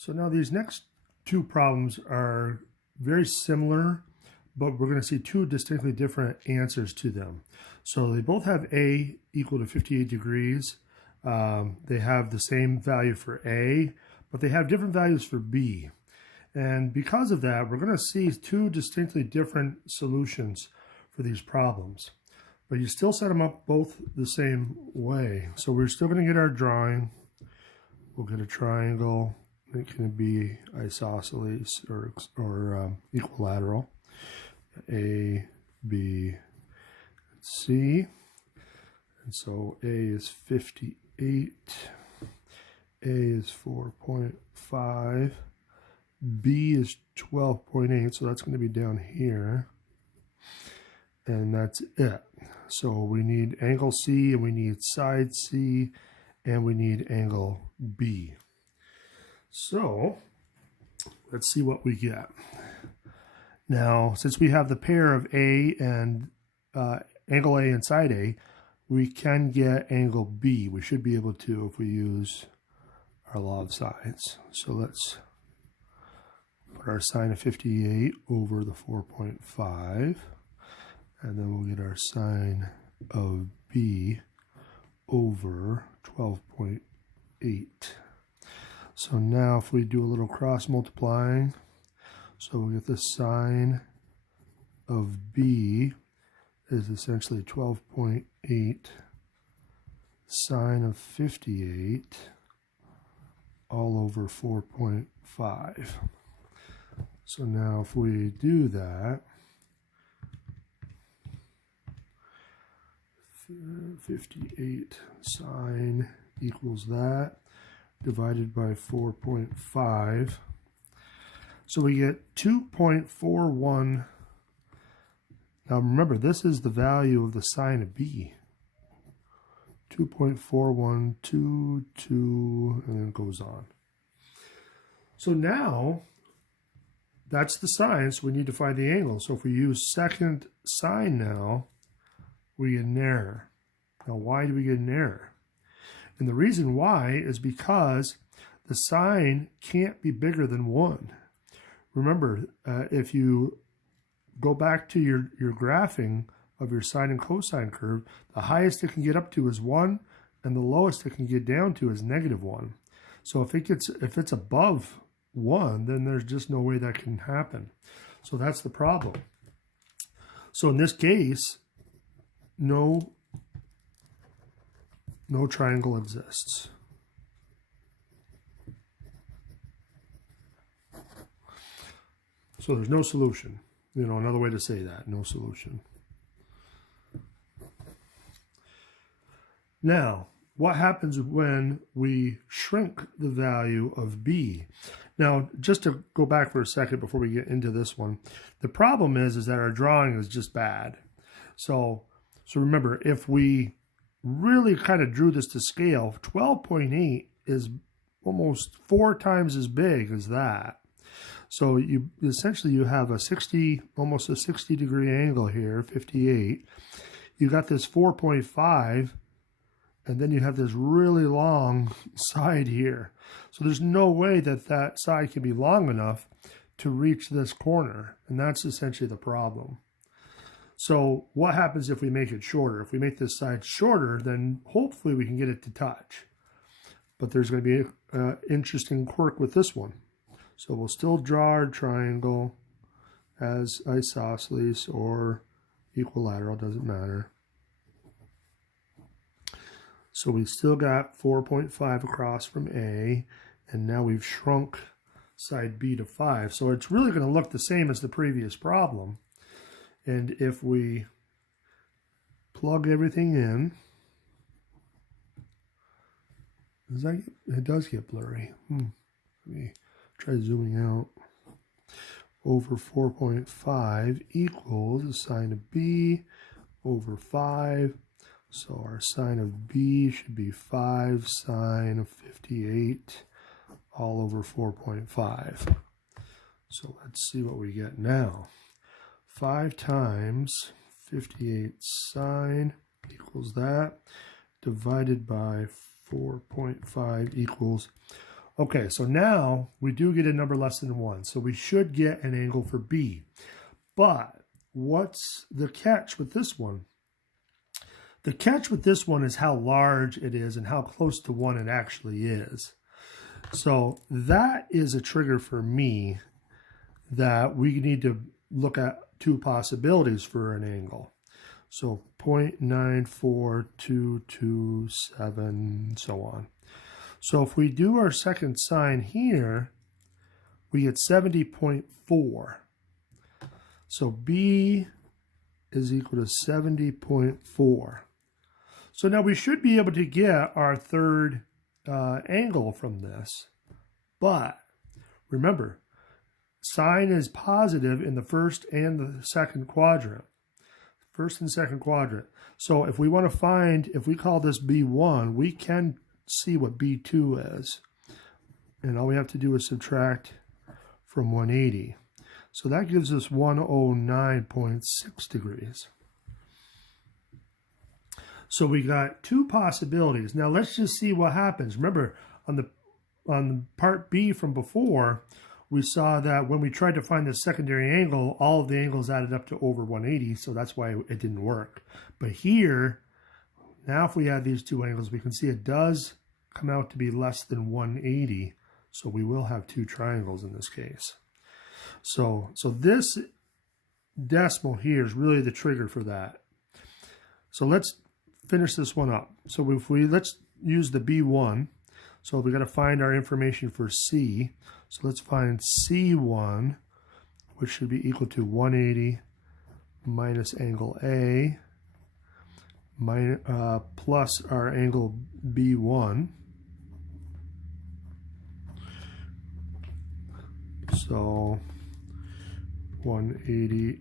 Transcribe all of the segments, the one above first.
So now these next two problems are very similar, but we're going to see two distinctly different answers to them. So they both have A equal to 58 degrees. They have the same value for A, but they have different values for B. And because of that, we're going to see two distinctly different solutions for these problems. But you still set them up both the same way. So we're still going to get our drawing. We'll get a triangle. It can be isosceles or equilateral. A, B, C. And so A is 58. A is 4.5. B is 12.8. So that's going to be down here. And that's it. So we need angle C, and we need side C, and we need angle B. So let's see what we get. Now, since we have the pair of A and angle A and side A, we can get angle B. We should be able to if we use our law of sines. So let's put our sine of 58 over the 4.5. And then we'll get our sine of B over 12.8. So now if we do a little cross multiplying, so we'll get the sine of B is essentially 12.8 sine of 58 all over 4.5. So now if we do that, 58 sine equals that divided by 4.5. So we get 2.41. Now remember, this is the value of the sine of B. 2.4122, and then it goes on. So now that's the sine, so we need to find the angle. So if we use second sine now, we get an error. Now, why do we get an error? And the reason why is because the sine can't be bigger than 1. Remember, if you go back to your graphing of your sine and cosine curve, the highest it can get up to is 1, and the lowest it can get down to is -1. So if it's above 1, then there's just no way that can happen. So that's the problem. So in this case, no triangle exists. So there's no solution. You know, another way to say that, no solution. Now, what happens when we shrink the value of B? Now, just to go back for a second before we get into this one, the problem is that our drawing is just bad. So remember, if we really kind of drew this to scale, 12.8 is almost 4 times as big as that. So you essentially have almost a 60 degree angle here, 58. You got this 4.5, and then you have this really long side here. So there's no way that that side can be long enough to reach this corner, and that's essentially the problem. So what happens if we make it shorter? If we make this side shorter, then hopefully we can get it to touch. But there's going to be an interesting quirk with this one. So we'll still draw our triangle as isosceles or equilateral, doesn't matter. So we still got 4.5 across from A, and now we've shrunk side B to 5. So it's really going to look the same as the previous problem. And if we plug everything in, it does get blurry. Let me try zooming out. Over 4.5 equals the sine of B over 5. So our sine of B should be 5 sine of 58 all over 4.5. So let's see what we get now. 5 times 58 sine equals that, divided by 4.5 equals Okay, so now we do get a number less than 1. So we should get an angle for B. But what's the catch with this one? The catch with this one is how large it is and how close to 1 it actually is. So that is a trigger for me that we need to look at two possibilities for an angle. So 0.94227, so on. So if we do our second sign here, we get 70.4. So B is equal to 70.4. So now we should be able to get our third angle from this. But remember, sine is positive in the first and the second quadrant. First and second quadrant. So if we want to find, if we call this B1, we can see what B2 is. And all we have to do is subtract from 180. So that gives us 109.6 degrees. So we got two possibilities. Now let's just see what happens. Remember, on part B from before, we saw that when we tried to find the secondary angle, all of the angles added up to over 180, so that's why it didn't work. But here, now if we add these two angles, we can see it does come out to be less than 180, so we will have two triangles in this case. So this decimal here is really the trigger for that. So let's finish this one up. So let's use the B1. So we got to find our information for C. So let's find C1, which should be equal to 180 minus angle A plus our angle B1. So 180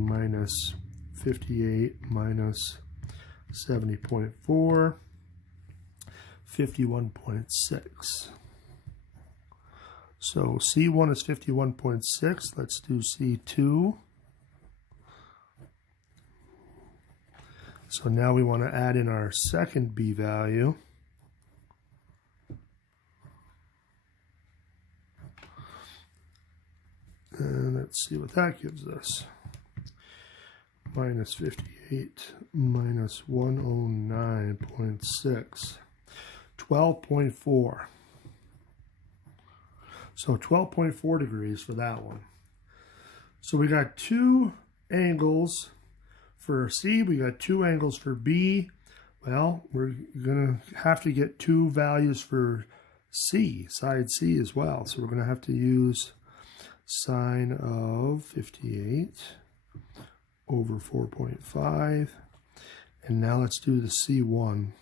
minus 58 minus 70.4, 51.6. So C1 is 51.6. Let's do C2. So now we want to add in our second B value. And let's see what that gives us. Minus 58 minus 109.6. 12.4. So 12.4 degrees for that one. So we got two angles for C. We got two angles for B. Well, we're going to have to get two values for C, side C as well. So we're going to have to use sine of 58 over 4.5. And now let's do the C1.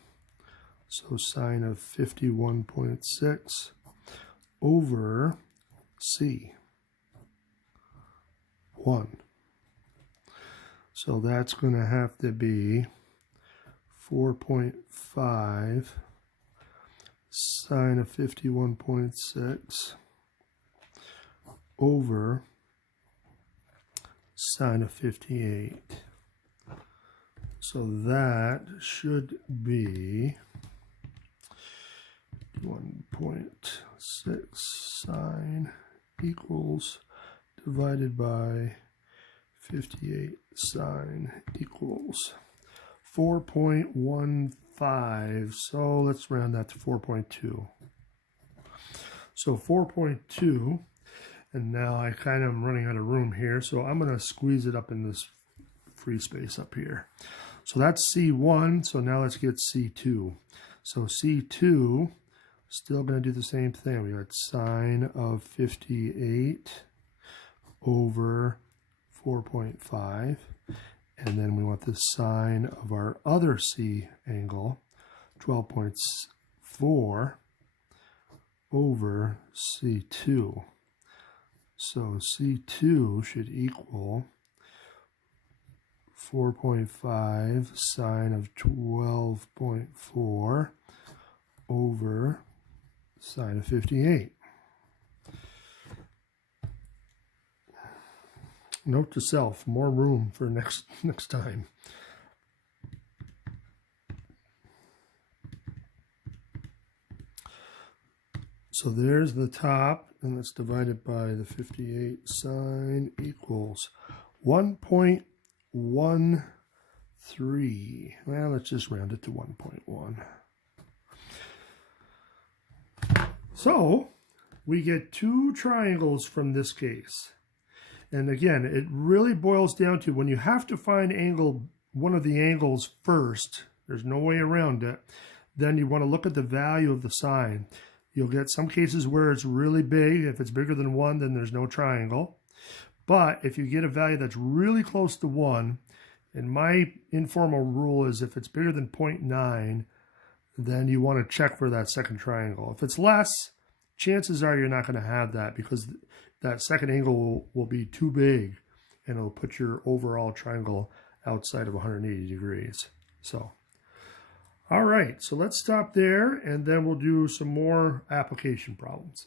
So sine of 51.6 over C, 1. So that's going to have to be 4.5 sine of 51.6 over sine of 58. So that should be 1.6 sine equals divided by 58 sine equals 4.15. So let's round that to 4.2. So 4.2, and now I kind of am running out of room here, so I'm going to squeeze it up in this free space up here. So that's C1, so now let's get C2. So C2, still going to do the same thing. We got sine of 58 over 4.5, and then we want the sine of our other C angle, 12.4 over C2. So C2 should equal 4.5 sine of 12.4 over sine of 58. Note to self, more room for next time. So there's the top, and let's divide it by the 58 sine equals 1.13. Well, let's just round it to 1.1. So we get two triangles from this case. And again, it really boils down to when you have to find one of the angles first, there's no way around it, then you want to look at the value of the sine. You'll get some cases where it's really big. If it's bigger than 1, then there's no triangle. But if you get a value that's really close to 1, and my informal rule is if it's bigger than 0.9, then you want to check for that second triangle. If it's less, chances are you're not going to have that because that second angle will be too big and it'll put your overall triangle outside of 180 degrees. So, all right, so let's stop there and then we'll do some more application problems.